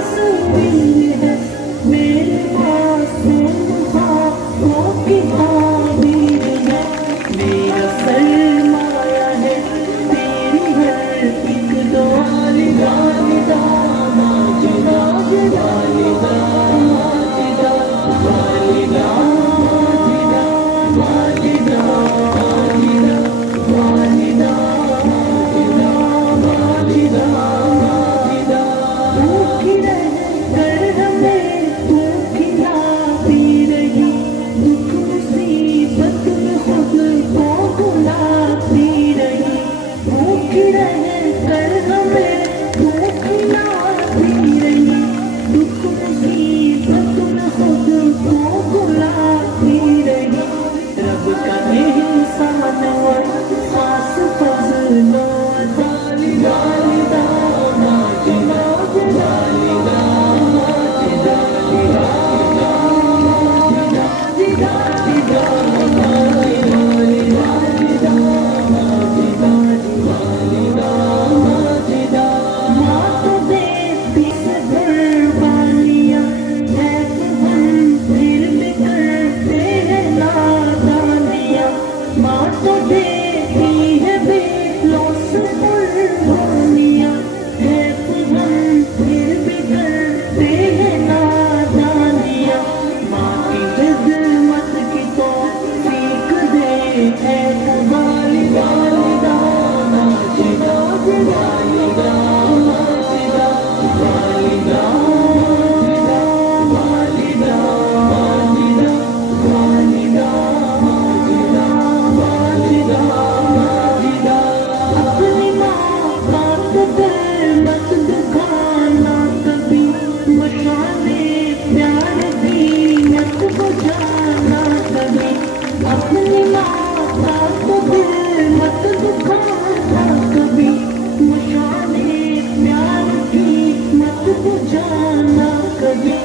तस्वीर है मेरे मासूम ख्वाबों की ताबीर है। मेरा सरमाया है तेरी हर एक दुआ। वालिदा वालिदा माजिदा वालिदा माजिदा वालिदा माजिदा वालिदा माजिदा वालिदा माजिदा वालिदा माजिदा। भूखी रहकर हमें तू खिलाती रही, दुख मुसीबत में खुद को भुलाती रही। भूखी रहकर हमें तू खिलाती रही, दुख मुसीबत में खुद को भुलाती रही। रब का एहसान और खास फज़्ल अता। वालिदा माजिदा वालिदा माजिदा वालिदा माजिदा वालिदा माजिदा वालिदा माजिदा। माँ तो देती से कुर्बानियाँ है तो हम फिर भी करते हैं नादानियाँ। माँ तो देती है बेलों से कुर्बानियाँ है तो हम फिर भी करते हैं नादानियाँ। माँ की खिदमत की तौफीक दे है खुदा। वालिदा माजिदा वालिदा माजिदा वालिदा माजिदा वालिदा माजिदा वालिदा माजिदा वालिदा माजिदा। अपनी माँ का तो दिल मत दुखाना कभी, मशाले प्यार दी मत बुझाना कभी। अपनी माँ का तो दिल मत दुखाना कभी, मशाले प्यार की मत बुझाना कभी।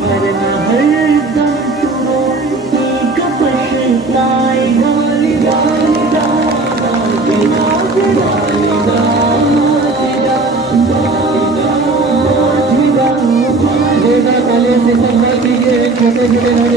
वरना हरदम तू रोती का पछताएगा। वालिदा माजिदा वालिदा माजिदा वालिदा माजिदा। तालियों से सम्मान दीजिए छोटे छोटे